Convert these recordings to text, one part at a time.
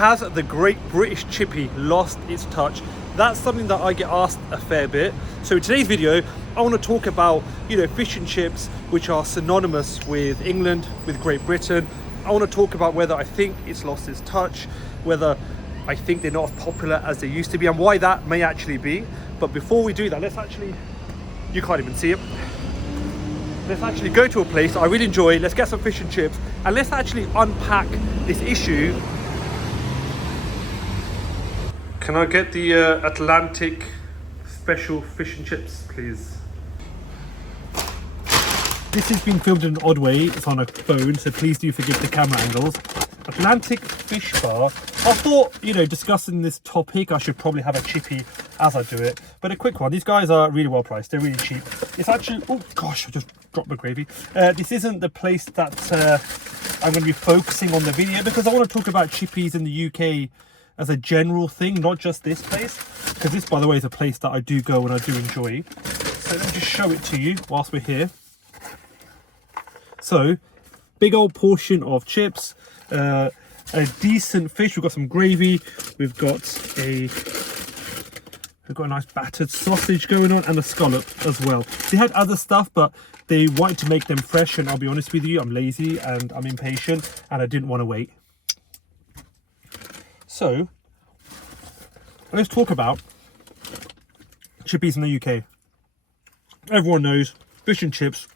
has the great British chippy lost its touch? That's something that I get asked a fair bit. So in today's video, I want to talk about, fish and chips, which are synonymous with England, with Great Britain. I want to talk about whether I think it's lost its touch, whether I think they're not as popular as they used to be, and why that may actually be. But before we do that, let's actually, you can't even see it. Let's actually go to a place I really enjoy. Let's get some fish and chips, and let's actually unpack this issue. Can I get the Atlantic special fish and chips, please? This has been filmed in an odd way. It's on a phone, so please do forgive the camera angles. Atlantic Fish Bar. I thought, discussing this topic, I should probably have a chippy as I do it. But a quick one. These guys are really well priced. They're really cheap. It's actually, oh gosh, I just dropped my gravy. This isn't the place that I'm going to be focusing on the video, because I want to talk about chippies in the UK as a general thing, not just this place. Because this, by the way, is a place that I do go and I do enjoy. So let me just show it to you whilst we're here. So, big old portion of chips. A decent fish. We've got some gravy. We've got a nice battered sausage going on, and a scallop as well. They had other stuff, but they wanted to make them fresh, and I'll be honest with you, I'm lazy and I'm impatient and I didn't want to wait. So let's talk about chippies in the UK. Everyone knows fish and chips,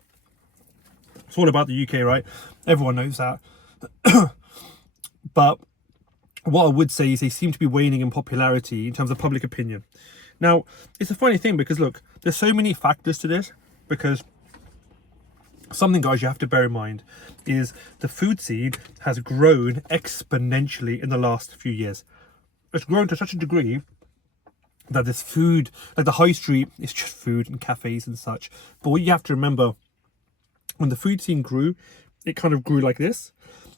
it's all about the UK, right? Everyone knows that. But what I would say is they seem to be waning in popularity in terms of public opinion. Now, it's a funny thing because, look, there's so many factors to this. Because something, guys, you have to bear in mind is the food scene has grown exponentially in the last few years. It's grown to such a degree that this food, like the high street, is just food and cafes and such. But what you have to remember, when the food scene grew, it kind of grew like this.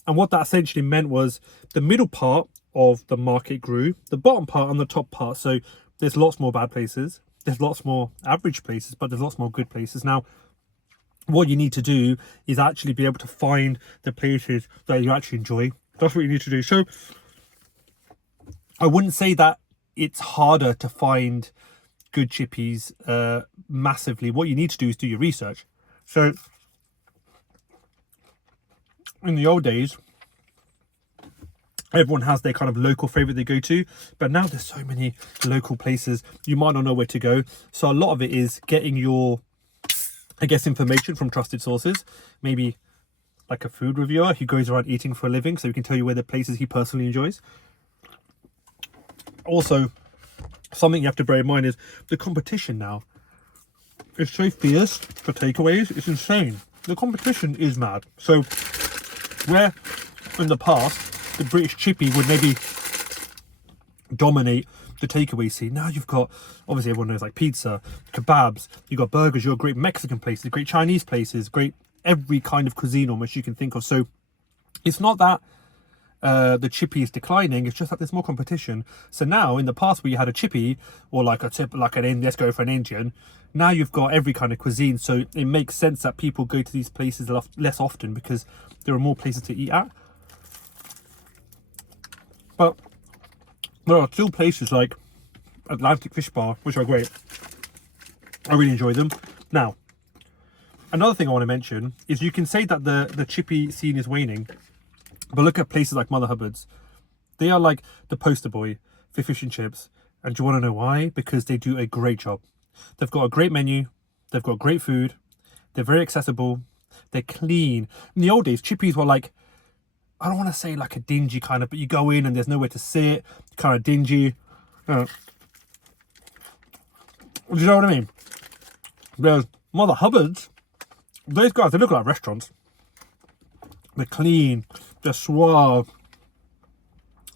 And what that essentially meant was the middle part of the market grew, the bottom part and the top part. So there's lots more bad places, there's lots more average places, but there's lots more good places. Now, what you need to do is actually be able to find the places that you actually enjoy. That's what you need to do. So I wouldn't say that it's harder to find good chippies massively. What you need to do is do your research. So in the old days, everyone has their kind of local favorite they go to, but now there's so many local places you might not know where to go. So a lot of it is getting your, I guess, information from trusted sources, maybe like a food reviewer who goes around eating for a living, so he can tell you where the places he personally enjoys. Also, something you have to bear in mind is the competition now is so fierce for takeaways. It's insane. The competition is mad. So where in the past the British chippy would maybe dominate the takeaway scene, now you've got, obviously everyone knows, like pizza, kebabs, you've got burgers, you've got great Mexican places, great Chinese places, great every kind of cuisine almost you can think of. So it's not that the chippy is declining, it's just that there's more competition. So now, in the past where you had a chippy or like a tip, like let's go for an Indian, now you've got every kind of cuisine. So it makes sense that people go to these places less often because there are more places to eat at. But there are still places like Atlantic Fish Bar, which are great. I really enjoy them. Now, another thing I want to mention is you can say that the chippy scene is waning, but look at places like Mother Hubbard's. They are like the poster boy for fish and chips. And do you want to know why? Because they do a great job. They've got a great menu. They've got great food. They're very accessible. They're clean. In the old days, chippies were like, I don't want to say like a dingy kind of, but you go in and there's nowhere to sit, kind of dingy. Do you know what I mean? Whereas Mother Hubbard's, those guys, they look like restaurants. They're clean, they're suave.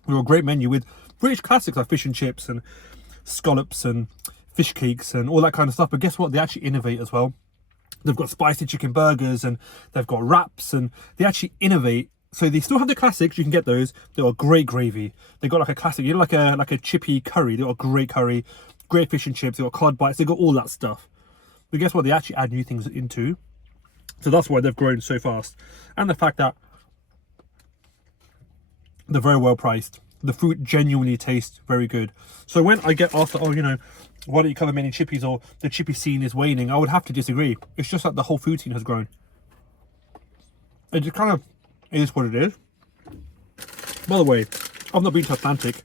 They've got a great menu with British classics like fish and chips and scallops and fish cakes and all that kind of stuff. But guess what? They actually innovate as well. They've got spicy chicken burgers and they've got wraps, and they actually innovate. So they still have the classics, you can get those. They've got great gravy. They've got like a classic, like a chippy curry. They've got great curry, great fish and chips. They've got cod bites. They've got all that stuff. But guess what? They actually add new things into. So that's why they've grown so fast. And the fact that they're very well priced. The food genuinely tastes very good. So when I get asked, oh, you know, why don't you cover many chippies, or the chippy scene is waning, I would have to disagree. It's just that the whole food scene has grown. It just kind of is what it is. By the way, I've not been to Atlantic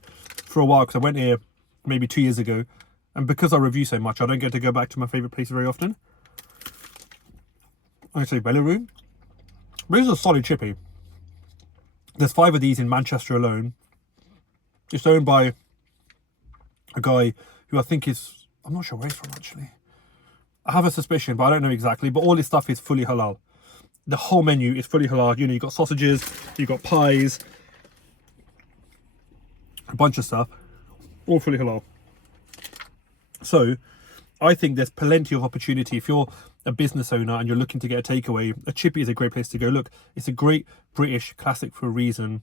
for a while because I went here maybe 2 years ago, and because I review so much, I don't get to go back to my favourite places very often. I say Belarus. But this is a solid chippy. There's 5 of these in Manchester alone. It's owned by a guy who I think is, I'm not sure where he's from actually. I have a suspicion, but I don't know exactly. But all this stuff is fully halal. The whole menu is fully halal. You know, you've got sausages, you've got pies, a bunch of stuff, all fully halal. So I think there's plenty of opportunity. If you're a business owner and you're looking to get a takeaway, a chippy is a great place to go. Look, it's a great British classic for a reason.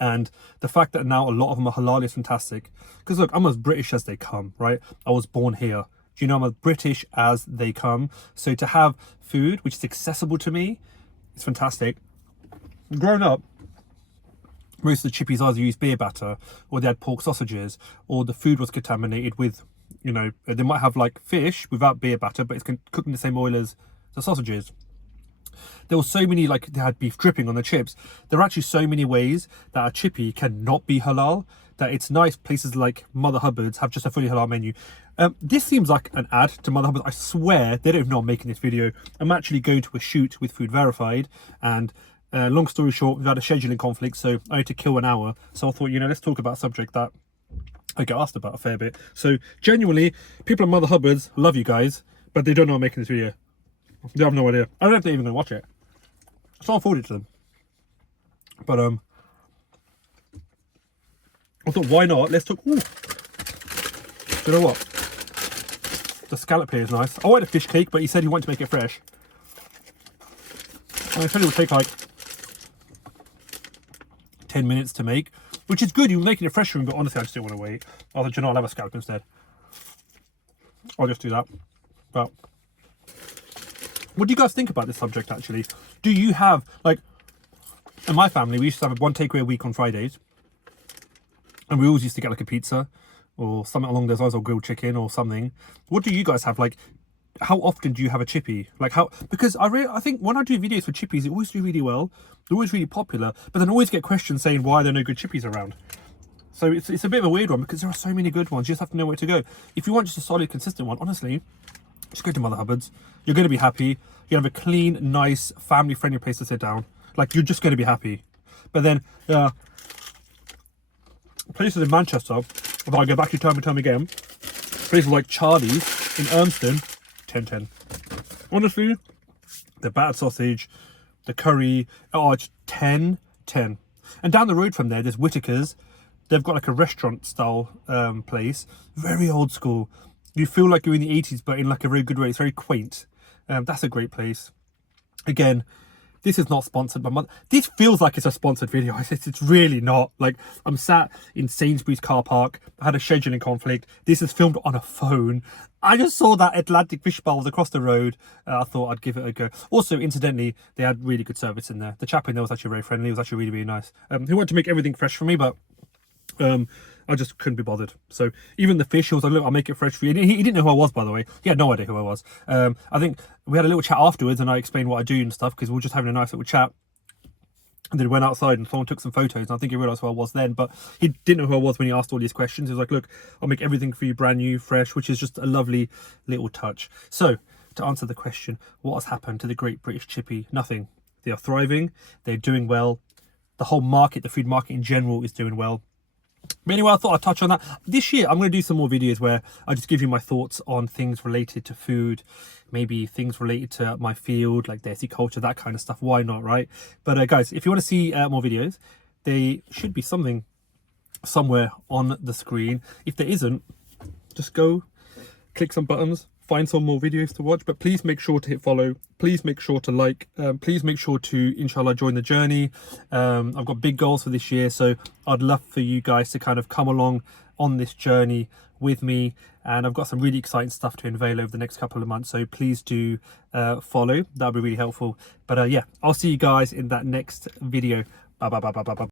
And the fact that now a lot of them are halal is fantastic. Because look, I'm as British as they come, right? I was born here. Do you know I'm as British as they come? So to have food which is accessible to me, it's fantastic. Growing up, most of the chippies either used beer batter, or they had pork sausages, or the food was contaminated with, you know, they might have like fish without beer batter, but it's cooked in the same oil as the sausages. There were so many, like they had beef dripping on the chips. There are actually so many ways that a chippy cannot be halal, that it's nice places like Mother Hubbard's have just a fully halal menu. This seems like an ad to Mother Hubbard's. I swear they don't even know I'm making this video. I'm actually going to a shoot with Food Verified, and long story short, we've had a scheduling conflict, so I had to kill an hour. So I thought, you know, let's talk about a subject that I get asked about a fair bit. So genuinely, people at Mother Hubbard's love you guys, but they don't know I'm making this video. They have no idea. I don't know if they're even going to watch it. So I'll forward it to them. But I thought, why not? Let's talk. Ooh. Do you know what? The scallop here is nice. I wanted a fish cake, but he said he wanted to make it fresh. And I said it would take like 10 minutes to make, which is good. You're making it fresh for him, but honestly, I just didn't want to wait. I thought, you know, I'll have a scallop instead. I'll just do that. But what do you guys think about this subject, actually? Do you have, like, in my family, we used to have one takeaway a week on Fridays. And we always used to get like a pizza or something along those lines, or grilled chicken or something. What do you guys have? Like, how often do you have a chippy? Like how, because I think when I do videos for chippies, it always do really well. They're always really popular, but then I always get questions saying why there are no good chippies around. So it's a bit of a weird one because there are so many good ones. You just have to know where to go. If you want just a solid, consistent one, honestly, just go to Mother Hubbard's. You're going to be happy. You have a clean, nice, family-friendly place to sit down. Like, you're just going to be happy. But then, places in Manchester, if I go back to time and time again, places like Charlie's in Urmston, 10/10. Honestly, the battered sausage, the curry, oh, it's 10/10. And down the road from there, there's Whittaker's. They've got like a restaurant style place, very old school. You feel like you're in the 80s, but in like a very good way. It's very quaint. That's a great place. Again, this is not sponsored by Mother. This feels like it's a sponsored video. It's really not. Like, I'm sat in Sainsbury's car park. I had a scheduling conflict. This is filmed on a phone. I just saw that Atlantic fish bar was across the road. I thought I'd give it a go. Also, incidentally, they had really good service in there. The chap in there was actually very friendly. It was actually really, really nice. He wanted to make everything fresh for me, but I just couldn't be bothered. So even the fish, he was like, look, I'll make it fresh for you. And he didn't know who I was, by the way. He had no idea who I was. I think we had a little chat afterwards and I explained what I do and stuff because we were just having a nice little chat. And then went outside and someone took some photos. And I think he realised who I was then. But he didn't know who I was when he asked all these questions. He was like, look, I'll make everything for you brand new, fresh, which is just a lovely little touch. So to answer the question, what has happened to the Great British Chippy? Nothing. They are thriving. They're doing well. The whole market, the food market in general, is doing well. But anyway, I thought I'd touch on that. This year, I'm going to do some more videos where I just give you my thoughts on things related to food, maybe things related to my field, like desi culture, that kind of stuff. Why not, right? But guys, if you want to see more videos, there should be something somewhere on the screen. If there isn't, just go click some buttons, find some more videos to watch. But please make sure to hit follow. Please make sure to like. Please make sure to, inshallah, join the journey. I've got big goals for this year, so I'd love for you guys to kind of come along on this journey with me. And I've got some really exciting stuff to unveil over the next couple of months, so please do follow. That'll be really helpful. But yeah, I'll see you guys in that next video. Bye bye bye bye bye bye.